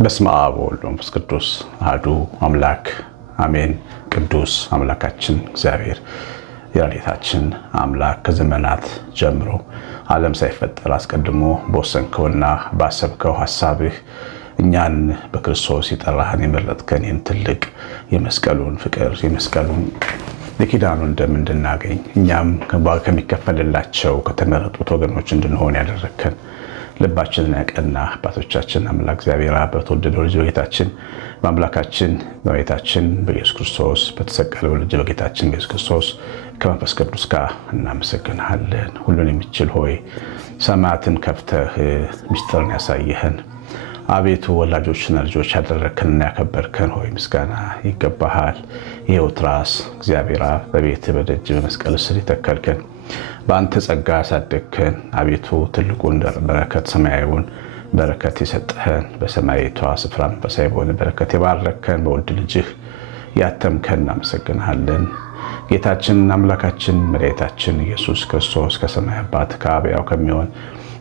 በስመ አብ ወወልድ ወመንፈስ ቅዱስ አሐዱ አምላክ አሜን። ቅዱስ አምላካችን እግዚአብሔር የረድኤታችን አምላክ ከዘመናት ጀምሮ ዓለም ሳይፈጠር አስቀድሞ በወሰንከውና ባሰብከው ሐሳብህ እኛን በክርስቶስ የጠራህን የመረጥከን ይህን ትልቅ የመስቀሉን ፍቅር የመስቀሉን የኪዳኑን ደም እንድናገኝ እኛም ከሚከፈልላቸው ከተመረጡት ወገኖች እንድንሆን ያደረግከን ልባችንን ያቀና አባቶቻችን አምላክ እግዚአብሔር በተወደደው ልጅ በጌታችን በአምላካችን በጌታችን በኢየሱስ ክርስቶስ በተሰቀለው ልጅ በጌታችን በኢየሱስ ክርስቶስ ከመንፈስ ቅዱስ ጋር እናመሰግንሃለን። ሁሉን የሚችል ሆይ ሰማያትን ከፍተህ ምስጢርን ያሳየህን አቤቱ ወላጆችና ልጆች ያደረግከንና ያከበርከን ሆይ ምስጋና ይገባሃል። ይኸው ትራስ እግዚአብሔር በቤት በደጅ በመስቀል ስር የተከልከን በአንተ ጸጋ ያሳደግከን አቤቱ ትልቁን በረከት ሰማያዊውን በረከት የሰጠህን በሰማያዊቷ ስፍራ መንፈሳዊ በሆነ በረከት የባረከን በውድ ልጅህ ያተምከን እናመሰግንሃለን። ጌታችን አምላካችን መድኃኒታችን ኢየሱስ ክርስቶስ ከሰማይ አባት ከአብ ሕያው ከሚሆን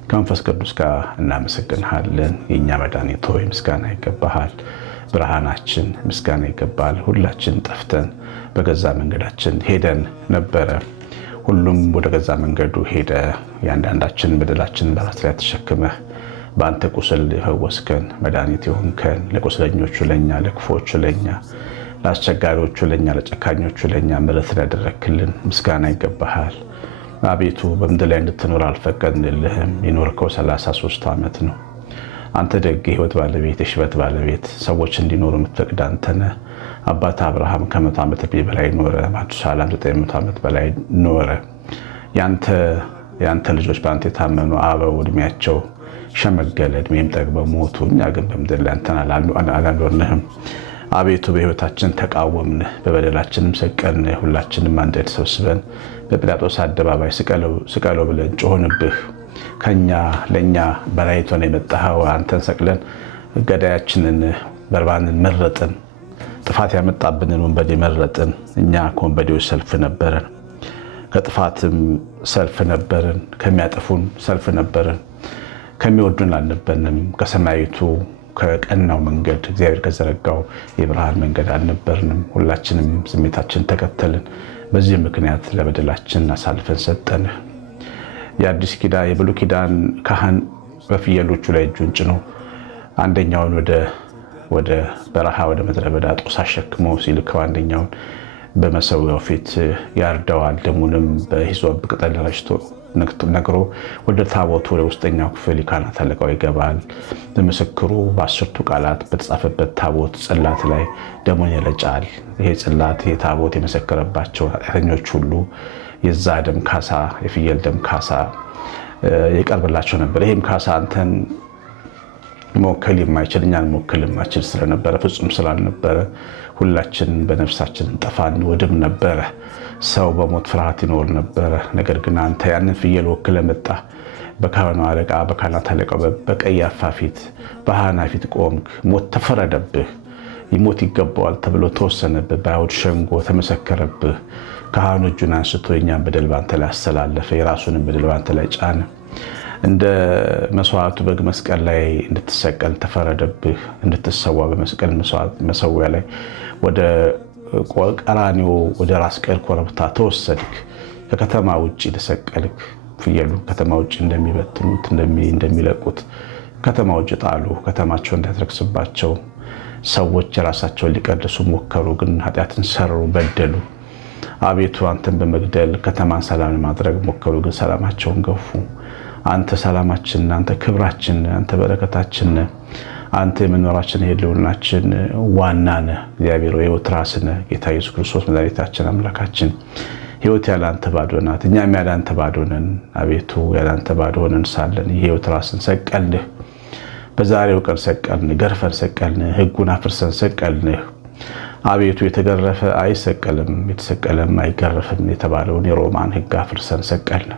ከመንፈስ ቅዱስ ጋር እናመሰግንሃለን። የእኛ መድኃኒት ሆይ ምስጋና ይገባሃል። ብርሃናችን ምስጋና ይገባል። ሁላችን ጠፍተን በገዛ መንገዳችን ሄደን ነበረ። ሁሉም ወደ ገዛ መንገዱ ሄደ። ያንዳንዳችን በደላችን በራስ ላይ ተሸክመህ በአንተ ቁስል የፈወስከን መድኃኒት የሆንከን ለቁስለኞቹ ለኛ፣ ለክፉዎቹ ለኛ፣ ለአስቸጋሪዎቹ ለኛ፣ ለጨካኞቹ ለኛ ምሕረትን ያደረክልን ምስጋና ይገባሃል። አቤቱ በምድር ላይ እንድትኖር አልፈቀድንልህም። የኖርከው 33 ዓመት ነው። አንተ ደግ የህይወት ባለቤት የሽበት ባለቤት ሰዎች እንዲኖሩ የምትፈቅድ አንተ ነህ። አባት አብርሃም ከ100 ዓመት በላይ ኖረ። ማቱሳላም 900 ዓመት በላይ ኖረ። ያንተ ልጆች በአንተ የታመኑ አበው እድሜያቸው ሸመገለ፣ እድሜም ጠግበው ሞቱ። እኛ ግን በምድር ላይ አንተን አላኖርንህም። አቤቱ በህይወታችን ተቃወምንህ፣ በበደላችንም ሰቀልንህ። ሁላችንም አንድ ላይ ተሰብስበን በጲላጦስ አደባባይ ስቀለው ብለን ጮህንብህ። ለእኛ በላይ ሆነ የመጣኸው አንተን ሰቅለን ገዳያችንን በርባንን መረጥን። ጥፋት ያመጣብንን ወንበዴ መረጥን። እኛ ከወንበዴዎች ሰልፍ ነበርን፣ ከጥፋትም ሰልፍ ነበርን፣ ከሚያጠፉን ሰልፍ ነበርን። ከሚወዱን አልነበርንም። ከሰማያዊቱ ከቀናው መንገድ እግዚአብሔር ከዘረጋው የብርሃን መንገድ አልነበርንም። ሁላችንም ስሜታችን ተከተልን። በዚህ ምክንያት ለበደላችን አሳልፈን ሰጠንህ። የአዲስ ኪዳን የብሉይ ኪዳን ካህን በፍየሎቹ ላይ እጁን ጭኖ አንደኛውን ወደ በረሃ ወደ ምድረ በዳ ጦስ አሸክሞ ሲልከው አንደኛውን በመሰዊያው ፊት ያርደዋል። ደሙንም በሂሶጵ ቅጠል ረጭቶ ነግሮ ወደ ታቦቱ ወደ ውስጠኛው ክፍል የካህናት አለቃው ይገባል። በምስክሩ በ10ቱ ቃላት በተጻፈበት ታቦት ጽላት ላይ ደሙን ይረጫል። ይሄ ጽላት ይሄ ታቦት የመሰከረባቸው ኃጢአተኞች ሁሉ የዛ ደም ካሳ የፍየል ደም ካሳ ይቀርብላቸው ነበር። ይሄም ካሳ አንተን መወከል የማይችል እኛን መወከል የማይችል ስለነበረ ፍጹም ስላልነበረ ሁላችን በነፍሳችን እንጠፋን ወድም ነበረ። ሰው በሞት ፍርሃት ይኖር ነበረ። ነገር ግን አንተ ያንን ፍየል ወክለ መጣ። በካህኑ አለቃ በካህናት አለቃው በቀያፋ ፊት በሐና ፊት ቆምክ። ሞት ተፈረደብህ። ይሞት ይገባዋል ተብሎ ተወሰነብህ። በአይሁድ ሸንጎ ተመሰከረብህ። ካህኑ እጁን አንስቶ የኛን በደል ባንተ ላይ አስተላለፈ። የራሱንም በደል ባንተ ላይ ጫነ። እንደ መስዋዕቱ በግ መስቀል ላይ እንድትሰቀል ተፈረደብህ። እንድትሰዋ በመስቀል መሰዊያ ላይ ወደ ቀራንዮ ወደ ራስ ቅል ኮረብታ ተወሰድክ። ከከተማ ውጭ ተሰቀልክ። ፍየሉ ከተማ ውጭ እንደሚበትኑት እንደሚለቁት ከተማ ውጭ ጣሉ። ከተማቸው እንዳትረክስባቸው ሰዎች የራሳቸውን ሊቀድሱ ሞከሩ፣ ግን ኃጢአትን ሰሩ፣ በደሉ። አቤቱ አንተን በመግደል ከተማን ሰላም ለማድረግ ሞከሩ፣ ግን ሰላማቸውን ገፉ። አንተ ሰላማችን፣ አንተ ክብራችን፣ አንተ በረከታችን፣ አንተ የመኖራችን የህልውናችን ዋና ነህ። እግዚአብሔር የሕይወት ራስ ነህ። ጌታ ኢየሱስ ክርስቶስ መድኃኒታችን አምላካችን ሕይወት ያለ አንተ ባዶ ናት። እኛም ያለ አንተ ባዶ ነን። አቤቱ ያለ አንተ ባዶ ሆነን ሳለን የሕይወት ራስን ሰቀልንህ። በዛሬው ቀን ሰቀልንህ፣ ገርፈን ሰቀልንህ፣ ሕጉን አፍርሰን ሰቀልንህ። አቤቱ የተገረፈ አይሰቀልም የተሰቀለም አይገረፍም የተባለውን የሮማን ሕግ አፍርሰን ሰቀልን።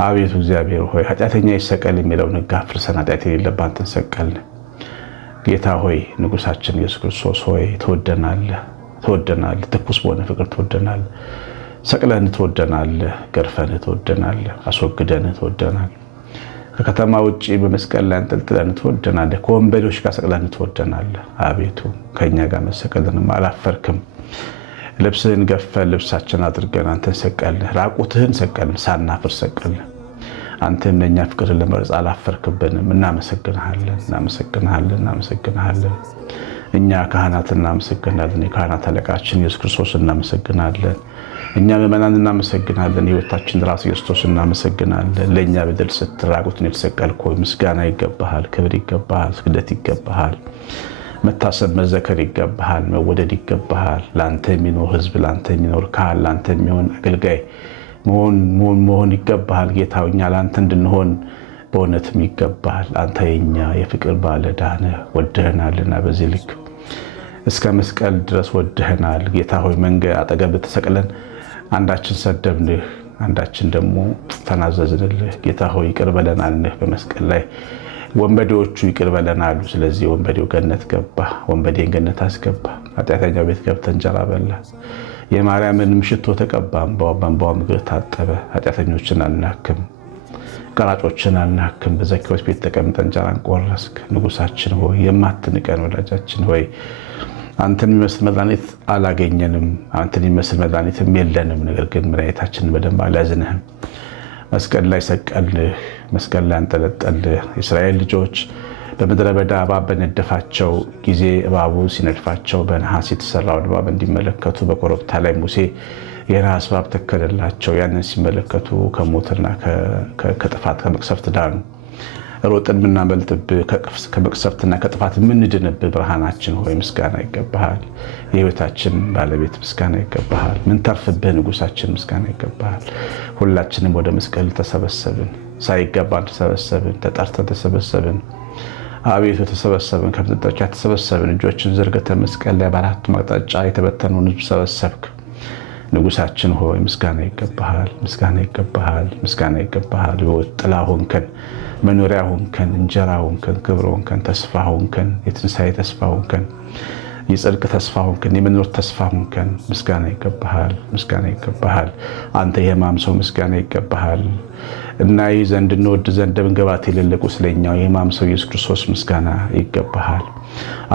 አቤቱ እግዚአብሔር ሆይ ኃጢአተኛ ይሰቀል የሚለውን ሕግ አፍርሰን ኃጢአት የሌለባትን ሰቀልን። ጌታ ሆይ ንጉሳችን ኢየሱስ ክርስቶስ ሆይ ትወደናለህ፣ ትኩስ በሆነ ፍቅር ትወደናለህ። ሰቅለን ትወደናለህ፣ ገርፈን ትወደናለህ፣ አስወግደን ትወደናለህ። ከከተማ ውጪ በመስቀል ላይ አንጠልጥለን ትወደናለህ። ከወንበዴዎች ጋር ሰቅለን ትወደናለህ። አቤቱ ከኛ ጋር መሰቀልንም አላፈርክም። ልብስህን ገፈን ልብሳችን አድርገን አንተን ሰቀልን። ራቁትህን ሰቀልን፣ ሳናፍር ሰቀልን። አንተም ለእኛ ፍቅር ለመርጽ አላፈርክብንም። እናመሰግንሃለን፣ እናመሰግንሃለን፣ እናመሰግንሃለን። እኛ ካህናት እናመሰግናለን። የካህናት አለቃችን ኢየሱስ ክርስቶስ እናመሰግናለን። እኛ ምእመናን እናመሰግናለን። ሕይወታችን ራስ ክርስቶስ እናመሰግናለን። ለእኛ በደል ስትራቁትን የተሰቀልክ ሆይ ምስጋና ይገባሃል፣ ክብር ይገባሃል፣ ስግደት ይገባሃል፣ መታሰብ መዘከር ይገባሃል፣ መወደድ ይገባሃል። ለአንተ የሚኖር ሕዝብ፣ ለአንተ የሚኖር ካህን፣ ለአንተ የሚሆን አገልጋይ መሆን ይገባሃል። ጌታ እኛ ለአንተ እንድንሆን በእውነትም ይገባሃል። አንተ የኛ የፍቅር ባለዕዳ ነህ፣ ወደህናልና በዚህ ልክ እስከ መስቀል ድረስ ወደህናል። ጌታ ሆይ መንገድ አጠገብ ተሰቅለን አንዳችን ሰደብንህ፣ አንዳችን ደግሞ ተናዘዝንልህ። ጌታ ሆይ ይቅር በለን አልንህ። በመስቀል ላይ ወንበዴዎቹ ይቅር በለን አሉ። ስለዚህ ወንበዴው ገነት ገባ፣ ወንበዴን ገነት አስገባ። ኃጢአተኛው ቤት ገብተህ እንጀራ በላ። የማርያምንም ሽቶ ተቀባ፣ በእንባዋ እግር ታጠበ። ኃጢአተኞችን አልናክም፣ ቀራጮችን አልናክም። በዘኪዎስ ቤት ተቀምጠህ እንጀራን ቆረስክ። ንጉሳችን ሆይ የማትንቀን ወዳጃችን ሆይ አንተን የሚመስል መድኃኒት አላገኘንም፣ አንተን የሚመስል መድኃኒትም የለንም። ነገር ግን መድኃኒታችንን በደንብ አልያዝንህም። መስቀል ላይ ሰቀልህ፣ መስቀል ላይ አንጠለጠልህ። የእስራኤል ልጆች በምድረ በዳ እባብ በነደፋቸው ጊዜ እባቡ ሲነድፋቸው በነሐስ የተሰራውን እባብ እንዲመለከቱ በኮረብታ ላይ ሙሴ የነሐስ እባብ ተከለላቸው። ያንን ሲመለከቱ ከሞትና ከጥፋት ከመቅሰፍት ዳኑ። ሮጥን የምናመልጥብህ ከመቅሰፍትና ከጥፋት የምንድንብህ ብርሃናችን ሆይ ምስጋና ይገባሃል። የሕይወታችን ባለቤት ምስጋና ይገባሃል። ምን ተርፍብህ ንጉሳችን ምስጋና ይገባሃል። ሁላችንም ወደ መስቀል ተሰበሰብን፣ ሳይገባን ተሰበሰብን፣ ተጠርተን ተሰበሰብን። አቤቱ ተሰበሰብን፣ ከምድጃ ተሰበሰብን። እጆችን ዘርግተን መስቀል ላይ በአራቱም አቅጣጫ የተበተነውን ሕዝብ ሰበሰብክ። ንጉሳችን ሆይ ምስጋና ይገባሃል፣ ምስጋና ይገባሃል፣ ምስጋና ይገባሃል። ሕይወት ጥላ ሆንከን፣ መኖሪያ ሆንከን፣ እንጀራ ሆንከን፣ ክብር ሆንከን፣ ተስፋ ሆንከን፣ የትንሣኤ ተስፋ ሆንከን፣ የጽድቅ ተስፋ ሆንከን፣ የመኖር ተስፋ ሆንከን። ምስጋና ይገባሃል፣ ምስጋና ይገባሃል። አንተ የሕማም ሰው ምስጋና ይገባሃል። እናይ ዘንድ እንወድ ዘንድ ደምግባት የሌለ ቁስለኛው የሕማም ሰው ኢየሱስ ክርስቶስ ምስጋና ይገባሃል።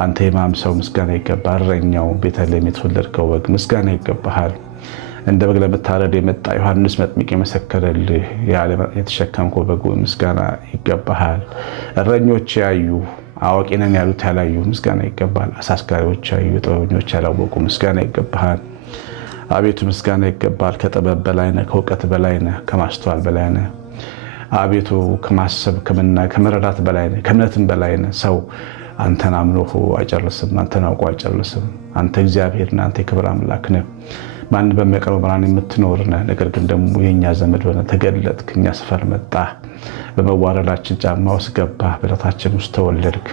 አንተ የሕማም ሰው ምስጋና ይገባሃል። እረኛው ቤተልሔም የተወለድከው በግ ምስጋና ይገባሃል። እንደ በግ ለመታረድ የመጣ ዮሐንስ መጥምቅ የመሰከረልህ የተሸከምከው በግ ምስጋና ይገባሃል። እረኞች ያዩ አዋቂ ነን ያሉት ያላዩ ምስጋና ይገባሃል። አሳስጋሪዎች ያዩ ጥበበኞች ያላወቁ ምስጋና ይገባሃል። አቤቱ ምስጋና ይገባሃል። ከጥበብ በላይ ነህ፣ ከእውቀት በላይ ነህ፣ ከማስተዋል በላይ ነህ። አቤቱ ከማሰብ ከመረዳት በላይ ነህ፣ ከእምነትም በላይ ነህ። ሰው አንተን አምኖ አይጨርስም፣ አንተን አውቆ አይጨርስም። አንተ እግዚአብሔር ነህ፣ አንተ የክብር አምላክ ነህ። ማን በሚያቀርበው ብርሃን የምትኖር ነህ። ነገር ግን ደግሞ የእኛ ዘመድ ሆነህ ተገለጥክ፣ እኛ ሰፈር መጣህ፣ በመዋረዳችን ጫማ ውስጥ ገባህ፣ በደረታችን ውስጥ ተወለድክ።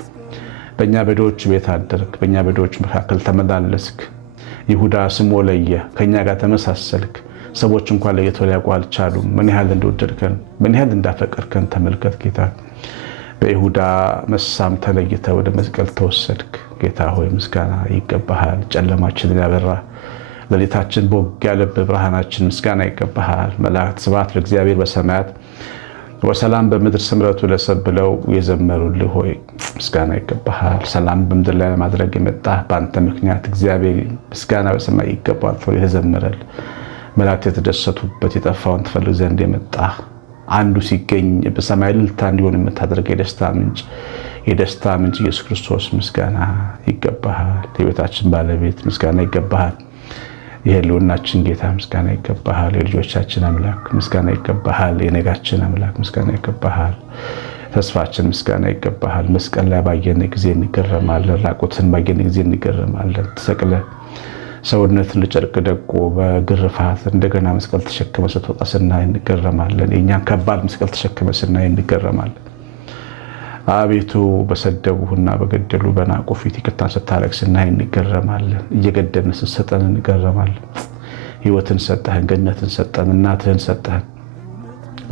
በእኛ በድሆች ቤት አደርክ፣ በእኛ በድሆች መካከል ተመላለስክ። ይሁዳ ስሞ ለየ፣ ከእኛ ጋር ተመሳሰልክ። ሰዎች እንኳን ለይተው ሊያውቁ አልቻሉም። ምን ያህል እንደወደድከን፣ ምን ያህል እንዳፈቀርከን ተመልከት ጌታ። በይሁዳ መሳም ተለይተ ወደ መስቀል ተወሰድክ። ጌታ ሆይ ምስጋና ይገባሃል። ጨለማችንን ያበራ ሌሊታችን ቦግ ያለብህ ብርሃናችን ምስጋና ይገባሃል። መላእክት ስብሐት ለእግዚአብሔር በሰማያት ወሰላም በምድር ስምረቱ ለሰብ ብለው የዘመሩልህ ሆይ ምስጋና ይገባሃል። ሰላም በምድር ላይ ለማድረግ የመጣ በአንተ ምክንያት እግዚአብሔር ምስጋና በሰማይ ይገባል ተብሎ የተዘመረል መላእክት የተደሰቱበት የጠፋውን ትፈልግ ዘንድ የመጣ አንዱ ሲገኝ በሰማይ እልልታ እንዲሆን የምታደርግ የደስታ ምንጭ ኢየሱስ ክርስቶስ ምስጋና ይገባሃል። የሕይወታችን ባለቤት ምስጋና ይገባሃል። የህልውናችን ጌታ ምስጋና ይገባሃል። የልጆቻችን አምላክ ምስጋና ይገባሃል። የነጋችን አምላክ ምስጋና ይገባሃል። ተስፋችን ምስጋና ይገባሃል። መስቀል ላይ ባየን ጊዜ እንገረማለን። ራቁትን ባየን ጊዜ እንገረማለን። ተሰቅለህ ሰውነትን ለጨርቅ ደቆ በግርፋት እንደገና መስቀል ተሸክመ ስትወጣ ስናይ እንገረማለን። የእኛን ከባድ መስቀል ተሸክመ ስናይ እንገረማለን። አቤቱ በሰደቡህና በገደሉ በናቁ ፊት ይቅርታን ስታረግ ስናይ እንገረማለን። እየገደልን ስትሰጠን እንገረማለን። ሕይወትን ሰጠህን፣ ገነትን ሰጠን፣ እናትህን ሰጠህን፣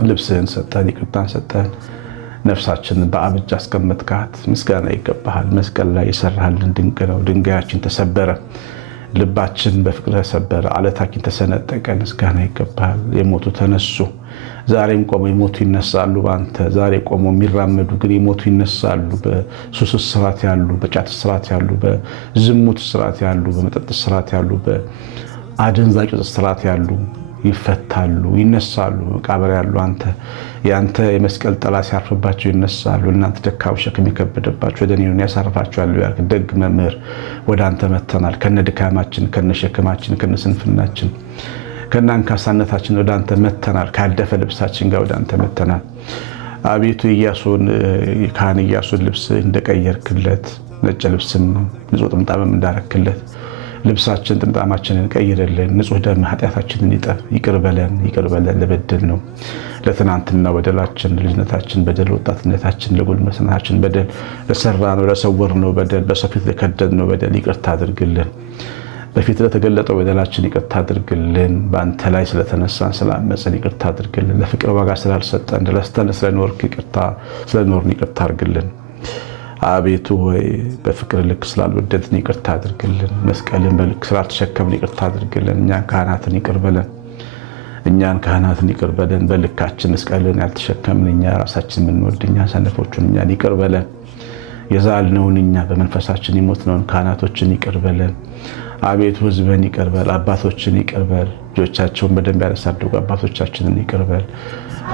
ልብስህን ሰጠህን፣ ይቅርታን ሰጠህን። ነፍሳችንን በአብ እጅ አስቀመጥካት። ምስጋና ይገባሃል። መስቀል ላይ የሰራህልን ድንቅ ነው። ድንጋያችን ተሰበረ፣ ልባችን በፍቅር ተሰበረ፣ አለታችን ተሰነጠቀ። ምስጋና ይገባል። የሞቱ ተነሱ፣ ዛሬም ቆመው የሞቱ ይነሳሉ ባንተ። ዛሬ ቆመው የሚራመዱ ግን የሞቱ ይነሳሉ። በሱስ እስራት ያሉ፣ በጫት እስራት ያሉ፣ በዝሙት እስራት ያሉ፣ በመጠጥ እስራት ያሉ፣ በአደንዛዥ እስራት ያሉ ይፈታሉ፣ ይነሳሉ። መቃብር ያሉ ያንተ የመስቀል ጥላ ሲያርፍባቸው ይነሳሉ። እናንተ ደካሞች ሸክም የከበደባችሁ ወደ እኔ ኑ ያሳርፋችኋለሁ ያልክ ደግ መምህር ወደ አንተ መጥተናል። ከነ ድካማችን፣ ከነ ሸክማችን፣ ከነ ስንፍናችን፣ ከነ አንካሳነታችን ወደ አንተ መጥተናል። ካደፈ ልብሳችን ጋር ወደ አንተ መጥተናል። አቤቱ የካህን ኢያሱን ልብስ እንደቀየርክለት ነጭ ልብስም ንጹህ ጥምጣምም እንዳረክለት ልብሳችን ጥምጣማችንን ቀይርልን። ንጹህ ደም ኃጢአታችንን ይቅር በለን ለበደል ነው ለትናንትና በደላችን፣ ልጅነታችን በደል፣ ወጣትነታችን፣ ለጎልመስናችን በደል፣ ለሰራነው ለሰወርነው በደል፣ በሰው ፊት ለከደንነው በደል ይቅርታ አድርግልን። በፊት ለተገለጠው በደላችን ይቅርታ አድርግልን። በአንተ ላይ ስለተነሳን ስላመፀን ይቅርታ አድርግልን። ለፍቅር ዋጋ ስላልሰጠን ረስተን ስለኖርን ይቅርታ አድርግልን። አቤቱ ሆይ በፍቅር ልክ ስላልወደድን ይቅርታ አድርግልን። መስቀልን በልክ ስላልተሸከምን ይቅርታ አድርግልን። እኛን ካህናትን ይቅር በለን። በልካችን መስቀልን ያልተሸከምን እኛ ራሳችን የምንወድ እኛ ሰነፎቹን እኛን ይቅር በለን። የዛልነውን እኛ በመንፈሳችን የሞትነውን ካህናቶችን ይቅር በለን። አቤቱ ሕዝብን ይቅር በል። አባቶችን ይቅር በል። ልጆቻቸውን በደንብ ያላሳደጉ አባቶቻችንን ይቅር በል።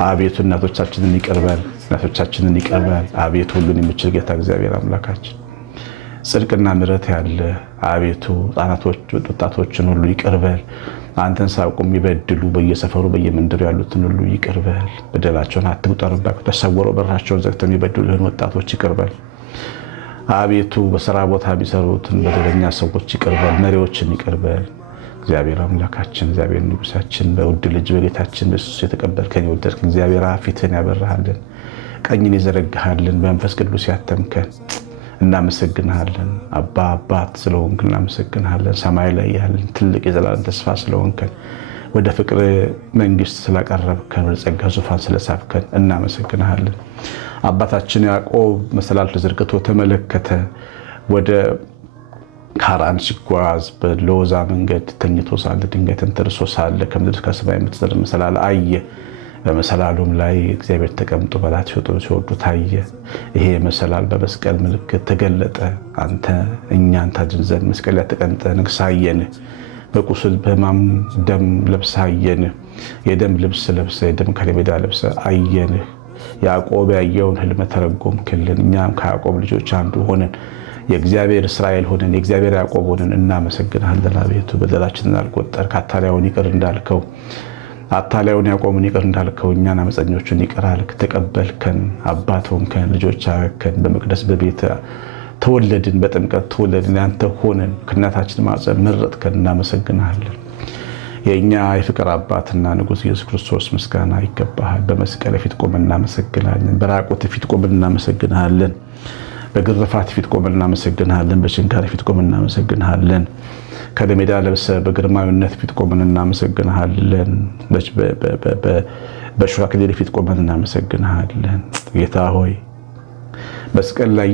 አቤቱ እናቶቻችንን ይቅር በል። አቤቱ ሁሉን የሚችል ጌታ እግዚአብሔር አምላካችን ጽድቅና ምሕረት ያለ አቤቱ ወጣቶችን ሁሉ ይቅር በል። አንተን ሳያውቁ የሚበድሉ በየሰፈሩ በየመንደሩ ያሉትን ሁሉ ይቅር በል። በደላቸውን አትቁጠርባቸው። ተሰውረው በራቸውን ዘግተው የሚበድሉህን ወጣቶች ይቅር በል። አቤቱ በሥራ ቦታ የሚሰሩትን በደለኛ ሰዎች ይቅር በል። መሪዎችን ይቅር በል። እግዚአብሔር አምላካችን፣ እግዚአብሔር ንጉሳችን፣ በውድ ልጅ በጌታችን በኢየሱስ የተቀበልከን የወደድክ እግዚአብሔር ፊትህን ያበራሃልን፣ ቀኝን የዘረጋሃልን፣ በመንፈስ ቅዱስ ያተምከን እናመሰግንሃለን። አባት ስለሆንክ እናመሰግንሃለን። ሰማይ ላይ ያለን ትልቅ የዘላለም ተስፋ ስለሆንከን፣ ወደ ፍቅር መንግስት ስላቀረብከን፣ ወደ ጸጋ ዙፋን ስለሳብከን እናመሰግንሃለን። አባታችን ያዕቆብ መሰላል ተዘርግቶ ተመለከተ። ወደ ካራን ሲጓዝ በሎዛ መንገድ ተኝቶ ሳለ ድንጋይ ተንተርሶ ሳለ ከምድር ከሰማይ የምትዘር መሰላል አየ። በመሰላሉም ላይ እግዚአብሔር ተቀምጦ በላት ሲወዱ ታየ። ይሄ መሰላል በመስቀል ምልክት ተገለጠ። አንተ እኛን ታድን ዘንድ መስቀል ላይ ተቀምጠህ ነግሰህ አየንህ። በቁስል በሕማም ደም ለብሰህ አየንህ። የደም ልብስ ለብሰህ የደም ከለሜዳ ለብሰህ አየንህ። ያዕቆብ ያየውን ህልም ተረጎምክልን። እኛም ከያዕቆብ ልጆች አንዱ ሆነን የእግዚአብሔር እስራኤል ሆነን የእግዚአብሔር ያዕቆብ ሆነን እናመሰግንሃለን። አቤቱ በደላችንን አልቆጠርክ። አታላዩን ይቅር እንዳልከው አታላዩን ያዕቆብን ይቅር እንዳልከው እኛን አመፀኞቹን ይቅር አልክ። ተቀበልከን፣ አባት ሆንከን፣ ልጆች አረከን። በመቅደስ በቤት ተወለድን፣ በጥምቀት ተወለድን። ያንተ ሆነን ከእናታችን ማኅፀን መረጥከን። እናመሰግንሃለን። የእኛ የፍቅር አባትና ንጉሥ ኢየሱስ ክርስቶስ ምስጋና ይገባሃል። በመስቀል ፊት ቆመን እናመሰግንሃለን። በራቁት ፊት ቆመን እናመሰግንሃለን። በግርፋት ፊት ቆመን እናመሰግንሃለን። በችንካር ፊት ቆመን እናመሰግንሃለን። ከለሜዳ ለብሰህ በግርማዊነት ፊት ቆመን እናመሰግንሃለን። በእሾህ አክሊል ፊት ቆመን እናመሰግንሃለን። ጌታ ሆይ መስቀል ላይ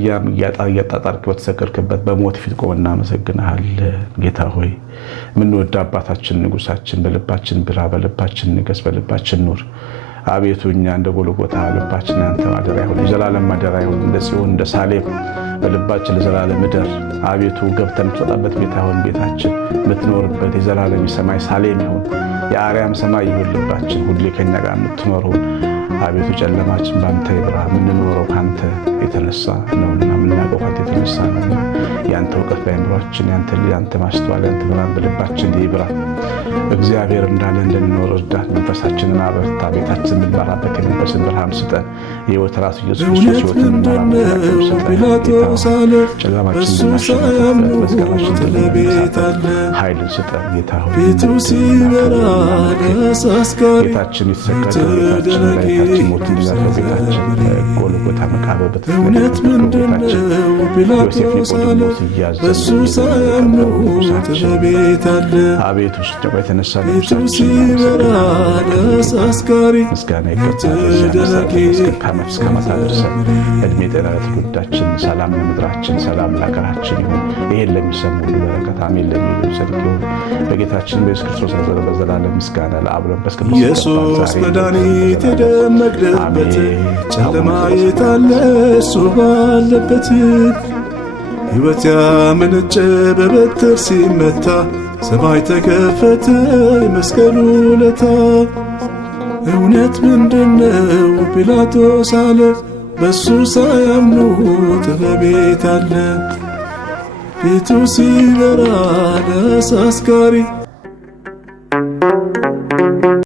እያጣጣርክ በተሰቀልክበት በሞት ፊት ቆመን እናመሰግንሃለን። ጌታ ሆይ የምንወድ አባታችን ንጉሳችን በልባችን ብራ፣ በልባችን ንገስ፣ በልባችን ኑር። አቤቱ እኛ እንደ ጎልጎታ ልባችን ያንተ ማደሪያ ይሁን፣ የዘላለም ማደሪያ ይሁን። እንደ ጽዮን እንደ ሳሌም በልባችን ለዘላለም እደር። አቤቱ ገብተን የምትወጣበት ቤት ይሁን ቤታችን፣ የምትኖርበት የዘላለም ሰማይ ሳሌም ይሁን፣ የአርያም ሰማይ ይሁን ልባችን። ሁሌ ከኛ ጋር የምትኖረውን አቤቱ ጨለማችን ባንተ ይብራ። የምንኖረው ካንተ የተነሳ ነውና፣ የምናውቀው ካንተ የተነሳ ነውና ያንተ እውቀት በአእምሯችን፣ ያንተ ማስተዋል፣ ያንተ ብርሃን በልባችን ይብራ። እግዚአብሔር እንዳለ እንድንኖር እርዳን። መንፈሳችንን አበርታ። ቤታችን የምንመራበት የመንፈስን ብርሃን ስጠን። የሕይወት ራሱ ኢየሱስ ክርስቶስ ሕይወትን እንመራበት ስጠን። ጨለማችን እንድናሸንፍበት መስቀላችን ኃይልን ስጠን። ጌታ ሆይ ጌታችን የተሰቀለው ጌታችን ያቺ ሞት እንዲያለው ጌታችን ጎልጎታ መቃብር እውነት ምንድነው ጲላጦስ አለ በሱ ሳያምኑት በቤት አለ አቤቱ ስትጨባ የተነሳ ፊቱ ሲበራ ደስ አስካሪ ምስጋና ይገባል። ከነፍስ ከማታደርሰን እድሜ ጤና ለትውልዳችን፣ ሰላም ለምድራችን፣ ሰላም ለሀገራችን ይሁን። ይሄን ለሚሰሙ ሁሉ በረከት አሜን ለሚሉ ጽድቅ ይሁን። በጌታችን በኢየሱስ ክርስቶስ በዘላለም ምስጋና ለአብ ለመንፈስ ቅዱስ ኢየሱስ መድኃኒት የደመቅንበት ጨለማ የታለ እሱ ባለበት ሕይወት ያመነጨ በበትር ሲመታ ሰማይ ተከፈተ የመስቀሉ ለታ እውነት ምንድነው ጲላጦስ አለ በሱ ሳያምኑት በቤት አለ ፊቱ ሲበራ ደስ አስካሪ